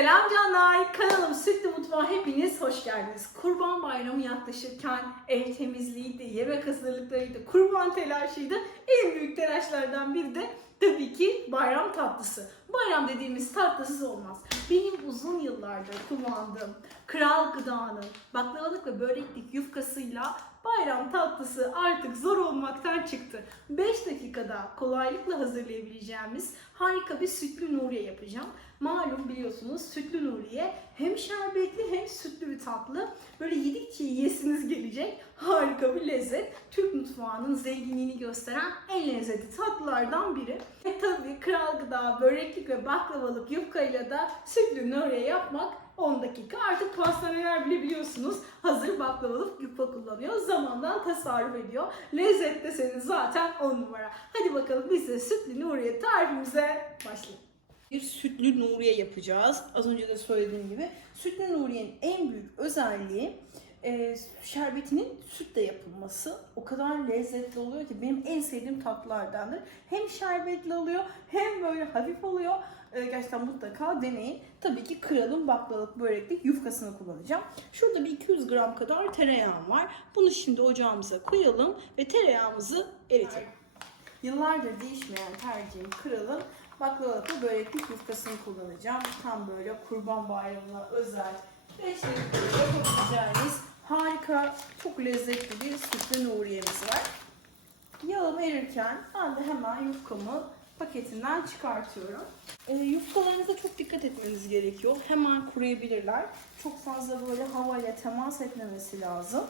Selam canlar, kanalım Sütlü Mutfağa hepiniz hoş geldiniz. Kurban bayramı yaklaşırken ev temizliğiydi, yemek hazırlıklarıydı, kurban telaşıydı. En büyük telaşlardan biri de tabii ki bayram tatlısı. Bayram dediğimiz tatlısız olmaz. Benim uzun yıllardır kullandığım Kral Gıda'nın baklavalık ve böreklik yufkasıyla bayram tatlısı artık zor olmaktan çıktı. 5 dakikada kolaylıkla hazırlayabileceğimiz harika bir sütlü Nuriye yapacağım. Malum biliyorsunuz sütlü Nuriye hem şerbetli hem sütlü bir tatlı. Böyle yedikçe yiyesiniz gelecek harika bir lezzet. Türk mutfağının zenginliğini gösteren en lezzetli tatlılardan biri. Ve tabii kral gıda, böreklik ve baklavalık yufkayla da sütlü Nuriye yapmak 10 dakika. Artık pastaneler bile biliyorsunuz hazır baklavalık yufka kullanıyor. Zamandan tasarruf ediyor. Lezzet deseniz zaten 10 numara. Hadi bakalım biz de sütlü Nuriye tarifimize başlayalım. Bir sütlü Nuriye yapacağız. Az önce de söylediğim gibi. Sütlü Nuriye'nin en büyük özelliği e, şerbetinin sütle yapılması. O kadar lezzetli oluyor ki benim en sevdiğim tatlılardandır. Hem şerbetli oluyor hem böyle hafif oluyor. E, gerçekten mutlaka deneyin. Tabii ki kralın baklavalık böreklik yufkasını kullanacağım. Şurada bir 200 gram kadar tereyağım var. Bunu şimdi ocağımıza koyalım ve tereyağımızı eritelim. Yıllardır değişmeyen tercihim kralın baklavalık ve böreklik yufkasını kullanacağım. Tam böyle kurban bayramına özel 5 dakikada yapabileceğiniz harika, çok lezzetli bir sütlü Nuriye'miz var. Yağım erirken ben de hemen yufkamı paketinden çıkartıyorum. E, yufkalarınıza çok dikkat etmeniz gerekiyor. Hemen kuruyabilirler. Çok fazla böyle havayla temas etmemesi lazım.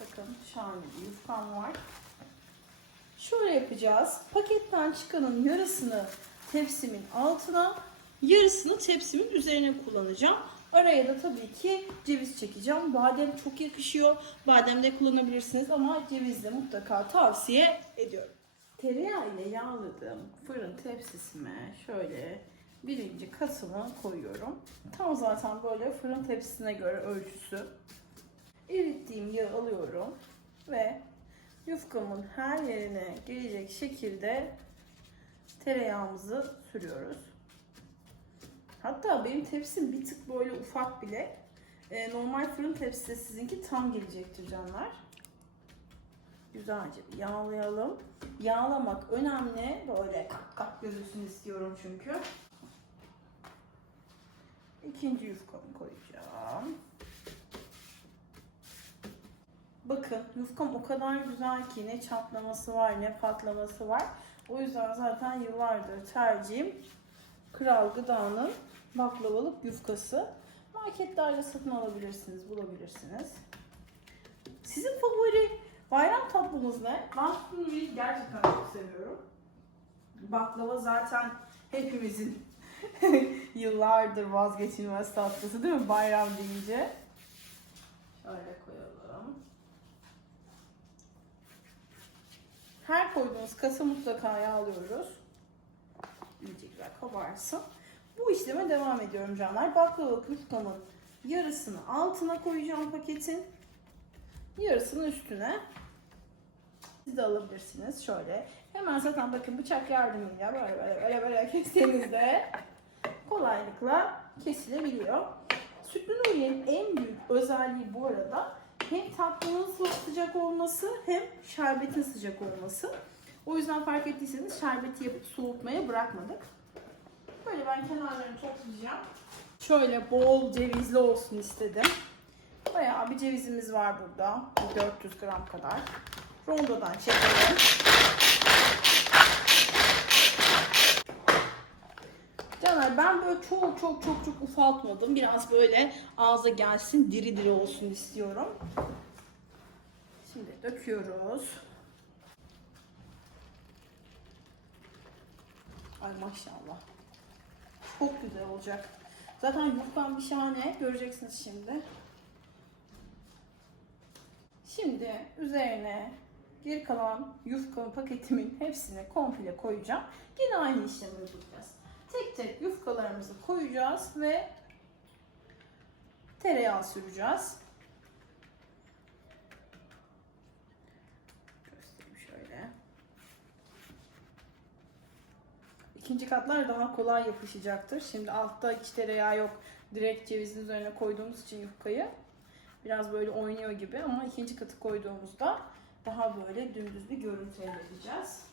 Bakın şahane bir yufkam var. Şöyle yapacağız. Paketten çıkanın yarısını tepsimin altına, yarısını tepsimin üzerine kullanacağım. Araya da tabii ki ceviz çekeceğim. Badem çok yakışıyor. Badem de kullanabilirsiniz ama ceviz de mutlaka tavsiye ediyorum. Tereyağı ile yağladığım fırın tepsisime şöyle birinci katını koyuyorum. Tam zaten böyle fırın tepsisine göre ölçüsü. Erittiğim yağı alıyorum ve yufkamın her yerine gelecek şekilde tereyağımızı sürüyoruz. Hatta benim tepsim bir tık böyle ufak bile. Ee, normal fırın tepsisi de sizinki tam gelecektir canlar. Güzelce yağlayalım. Yağlamak önemli. Böyle kak kak gözüksün istiyorum çünkü. İkinci yufkamı koyacağım. Bakın yufkam o kadar güzel ki ne çatlaması var ne patlaması var. O yüzden zaten yıllardır tercihim Kral Gıda'nın baklavalık yufkası. Marketlerde satın alabilirsiniz, bulabilirsiniz. Sizin favori bayram tatlınız ne? Ben sütlüyü gerçekten çok seviyorum. Baklava zaten hepimizin yıllardır vazgeçilmez tatlısı değil mi? Bayram deyince. Şöyle koyalım. Her koyduğunuz kasa mutlaka yağlıyoruz. Güzel kabarsın. Bu işleme devam ediyorum canlar. Baklava yufkamın yarısını altına koyacağım paketin. Yarısını üstüne. Siz de alabilirsiniz şöyle. Hemen zaten bakın bıçak yardımıyla böyle böyle böyle, böyle kestiğinizde kolaylıkla kesilebiliyor. Sütlü Nuriye'nin en büyük özelliği bu arada hem tatlının sıcak olması hem şerbetin sıcak olması. O yüzden fark ettiyseniz şerbeti yapıp soğutmaya bırakmadık. Böyle ben kenarlarını toplayacağım. Şöyle bol cevizli olsun istedim. Bayağı bir cevizimiz var burada. 400 gram kadar. Rondodan çekelim. Caner ben böyle çok çok çok çok ufaltmadım. Biraz böyle ağza gelsin diri diri olsun istiyorum. Şimdi döküyoruz. Ay maşallah. Çok güzel olacak. Zaten yufkan bir şahane. Göreceksiniz şimdi. Şimdi üzerine geri kalan yufka paketimin hepsini komple koyacağım. Yine aynı işlemi yapacağız. Tek tek yufkalarımızı koyacağız ve tereyağı süreceğiz. Göstereyim şöyle. İkinci katlar daha kolay yapışacaktır. Şimdi altta hiç tereyağı yok. Direkt cevizin üzerine koyduğumuz için yufkayı biraz böyle oynuyor gibi ama ikinci katı koyduğumuzda daha böyle dümdüz bir görüntü elde edeceğiz.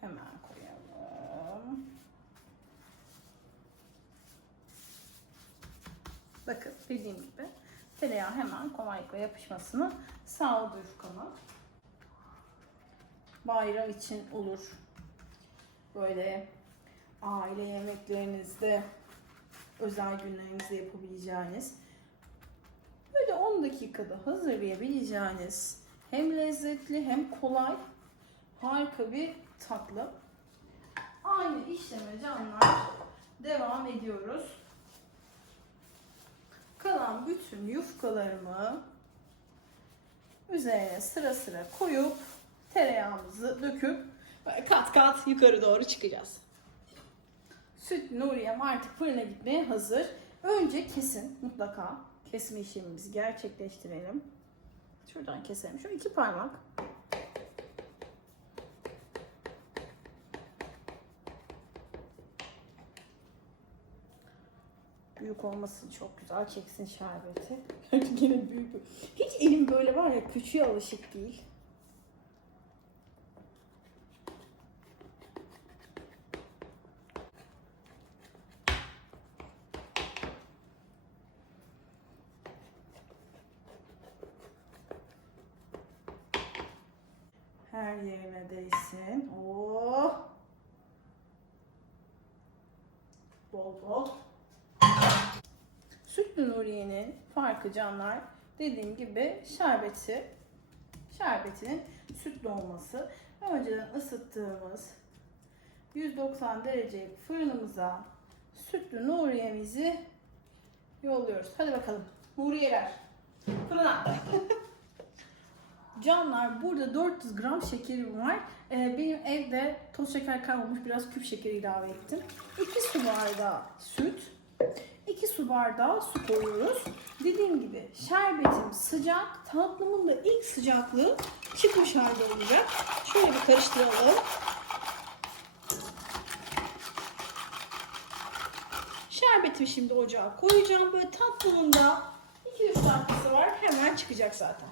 Hemen koyalım. Bakın dediğim gibi tereyağı hemen kolaylıkla yapışmasını sağladı yufkama. Bayram için olur. Böyle aile yemeklerinizde özel günlerinizde yapabileceğiniz böyle 10 dakikada hazırlayabileceğiniz hem lezzetli hem kolay harika bir tatlı. Aynı işleme canlar devam ediyoruz. Kalan bütün yufkalarımı üzerine sıra sıra koyup tereyağımızı döküp kat kat yukarı doğru çıkacağız. Süt Nuriyem artık fırına gitmeye hazır. Önce kesin mutlaka kesme işlemimizi gerçekleştirelim. Şuradan keselim. Şu iki parmak. Büyük olmasın çok güzel çeksin şerbeti. Yine büyük. Hiç elim böyle var ya küçüğe alışık değil. Her yerine değsin. Oh. Bol bol. Sütlü Nuriye'nin farkı canlar dediğim gibi şerbeti şerbetinin sütlü olması. Önceden ısıttığımız 190 derece fırınımıza sütlü Nuriye'mizi yolluyoruz. Hadi bakalım. Nuriyeler. Fırına. Canlar burada 400 gram şekerim var. Ee, benim evde toz şeker kalmamış biraz küp şeker ilave ettim. 2 su bardağı süt, 2 su bardağı su koyuyoruz. Dediğim gibi şerbetim sıcak, tatlımın da ilk sıcaklığı çıkmış halde olacak. Şöyle bir karıştıralım. Şerbetimi şimdi ocağa koyacağım. Böyle tatlımın da 2-3 dakikası var. Hemen çıkacak zaten.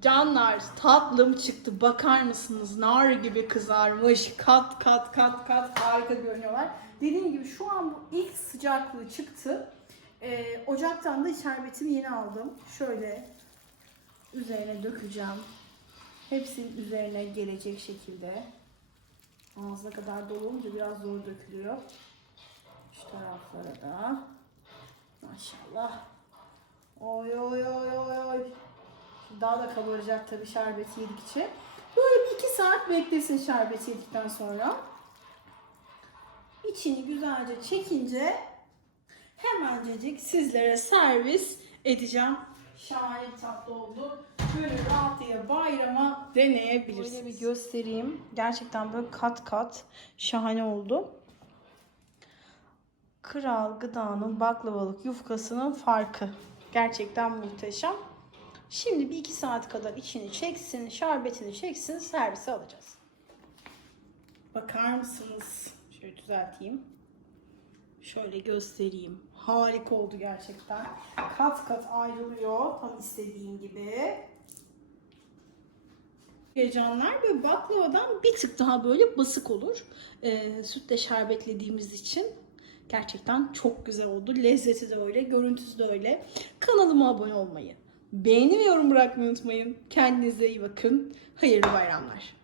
Canlar tatlım çıktı. Bakar mısınız? Nar gibi kızarmış. Kat kat kat kat harika görünüyorlar. Dediğim gibi şu an bu ilk sıcaklığı çıktı. Ee, ocaktan da şerbetimi yeni aldım. Şöyle üzerine dökeceğim. Hepsinin üzerine gelecek şekilde. Ağzına kadar dolu olunca biraz zor dökülüyor. Şu taraflara da. Maşallah. Oy oy oy oy. Daha da kabaracak tabii şerbeti yedikçe. Böyle bir iki saat beklesin şerbeti yedikten sonra. İçini güzelce çekince hemencecik sizlere servis edeceğim. Şahane tatlı oldu. Böyle rahatlığa bayrama deneyebilirsiniz. Böyle bir göstereyim. Gerçekten böyle kat kat şahane oldu. Kral gıdanın baklavalık yufkasının farkı. Gerçekten muhteşem. Şimdi bir iki saat kadar içini çeksin, şerbetini çeksin, servise alacağız. Bakar mısınız? Şöyle düzelteyim. Şöyle göstereyim. Harika oldu gerçekten. Kat kat ayrılıyor tam istediğim gibi. Heyecanlar böyle baklavadan bir tık daha böyle basık olur. Ee, sütle şerbetlediğimiz için gerçekten çok güzel oldu. Lezzeti de öyle, görüntüsü de öyle. Kanalıma abone olmayı, beğeni ve yorum bırakmayı unutmayın. Kendinize iyi bakın. Hayırlı bayramlar.